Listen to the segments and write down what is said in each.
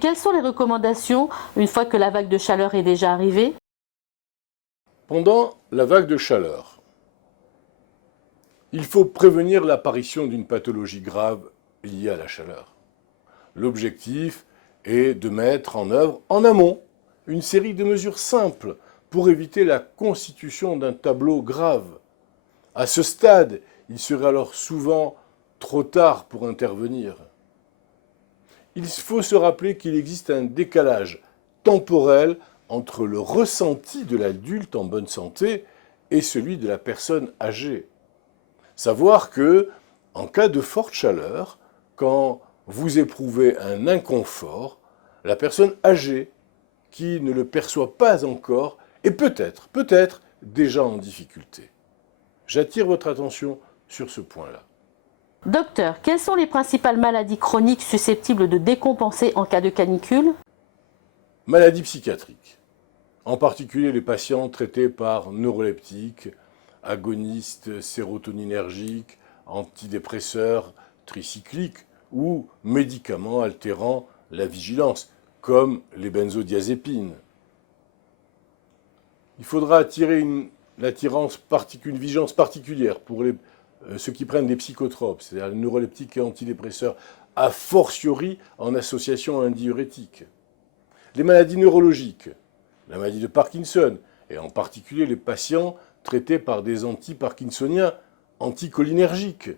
quelles sont les recommandations une fois que la vague de chaleur est déjà arrivée? Pendant la vague de chaleur, il faut prévenir l'apparition d'une pathologie grave liée à la chaleur. L'objectif est de mettre en œuvre en amont une série de mesures simples pour éviter la constitution d'un tableau grave. À ce stade, il serait alors souvent trop tard pour intervenir. Il faut se rappeler qu'il existe un décalage temporel entre le ressenti de l'adulte en bonne santé et celui de la personne âgée. Savoir que, en cas de forte chaleur, quand vous éprouvez un inconfort, la personne âgée, qui ne le perçoit pas encore, est peut-être déjà en difficulté. J'attire votre attention sur ce point-là. Docteur, quelles sont les principales maladies chroniques susceptibles de décompenser en cas de canicule? Maladies psychiatriques, en particulier les patients traités par neuroleptiques, agonistes sérotoninergiques, antidépresseurs tricycliques ou médicaments altérant la vigilance, comme les benzodiazépines. Il faudra attirer une vigilance particulière pour ceux qui prennent des psychotropes, c'est-à-dire les neuroleptiques et antidépresseurs, a fortiori en association à un diurétique. Les maladies neurologiques, la maladie de Parkinson, et en particulier les patients traités par des antiparkinsoniens anticholinergiques,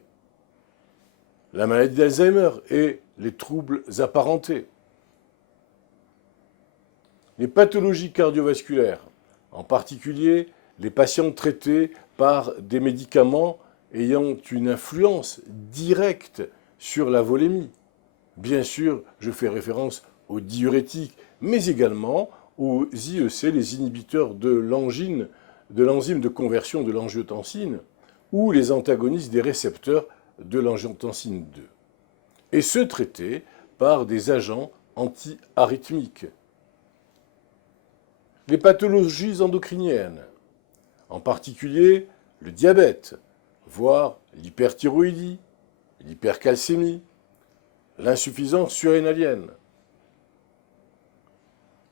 la maladie d'Alzheimer et les troubles apparentés, les pathologies cardiovasculaires, en particulier les patients traités par des médicaments ayant une influence directe sur la volémie. Bien sûr, je fais référence aux diurétiques, mais également aux IEC, les inhibiteurs de l'enzyme de conversion de l'angiotensine, ou les antagonistes des récepteurs de l'angiotensine 2. Et ce traité par des agents antiarythmiques. Les pathologies endocriniennes, en particulier le diabète, voire l'hyperthyroïdie, l'hypercalcémie, l'insuffisance surrénalienne.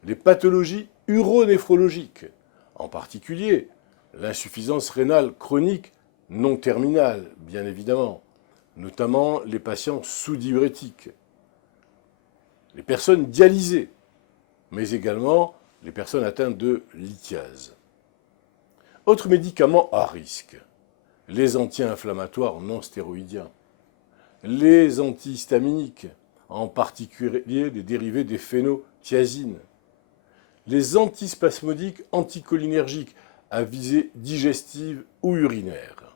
Les pathologies uronéphrologiques, en particulier l'insuffisance rénale chronique non terminale, bien évidemment, notamment les patients sous diurétiques, les personnes dialysées, mais également les personnes atteintes de lithiase. Autres médicaments à risque, les anti-inflammatoires non stéroïdiens, les antihistaminiques, en particulier les dérivés des phénothiazines, les antispasmodiques anticholinergiques à visée digestive ou urinaire.